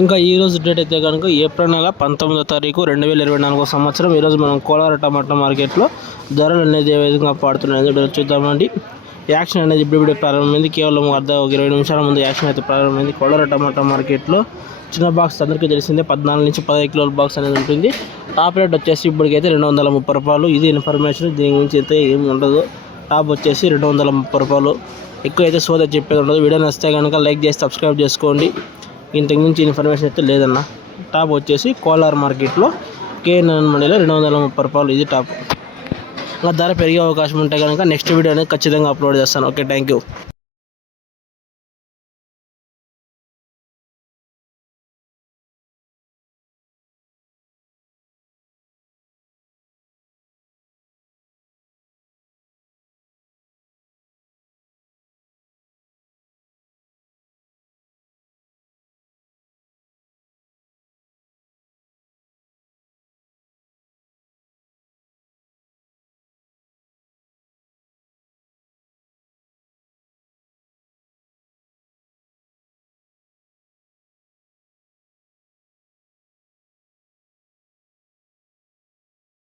ఇంకా ఈరోజు డేట్ అయితే కనుక ఏప్రిల్ నెల 19వ తారీఖు 2024 సంవత్సరం. ఈరోజు మనం కోలార్ టమాటా మార్కెట్లో ధరలు అనేది ఏ విధంగా పడుతున్నాయి చూద్దామండి. యాక్షన్ అనేది ఇప్పుడు ప్రారంభమైంది. కేవలం 20 నిమిషాల ముందు యాక్షన్ అయితే ప్రారంభమైంది. కోలార్ టమాటా మార్కెట్లో చిన్న బాక్స్ అందరికీ తెలిసిందే 14 నుంచి 15 కిలోల బాక్స్ అనేది ఉంటుంది. టాప్ రేట్ వచ్చేసి ఇప్పటికైతే 230 రూపాయలు. ఇది ఇన్ఫర్మేషన్, దీని గురించి అయితే ఏమి ఉండదు. టాప్ వచ్చేసి 230 రూపాయలు. ఎక్కువ అయితే సోదా చెప్పేది ఉండదు. వీడియో నచ్చితే కనుక లైక్ చేసి సబ్స్క్రైబ్ చేసుకోండి. ఇంతకు మించి ఇన్ఫర్మేషన్ అయితే లేదన్న. టాప్ వచ్చేసి కోలార్ మార్కెట్లో కేఎన్ఎన్ మండీలో 230 రూపాయలు. ఇది టాప్. ఇంకా ధర పెరిగే అవకాశం ఉంటే కనుక నెక్స్ట్ వీడియో అనేది ఖచ్చితంగా అప్లోడ్ చేస్తాను. Okay, thank you.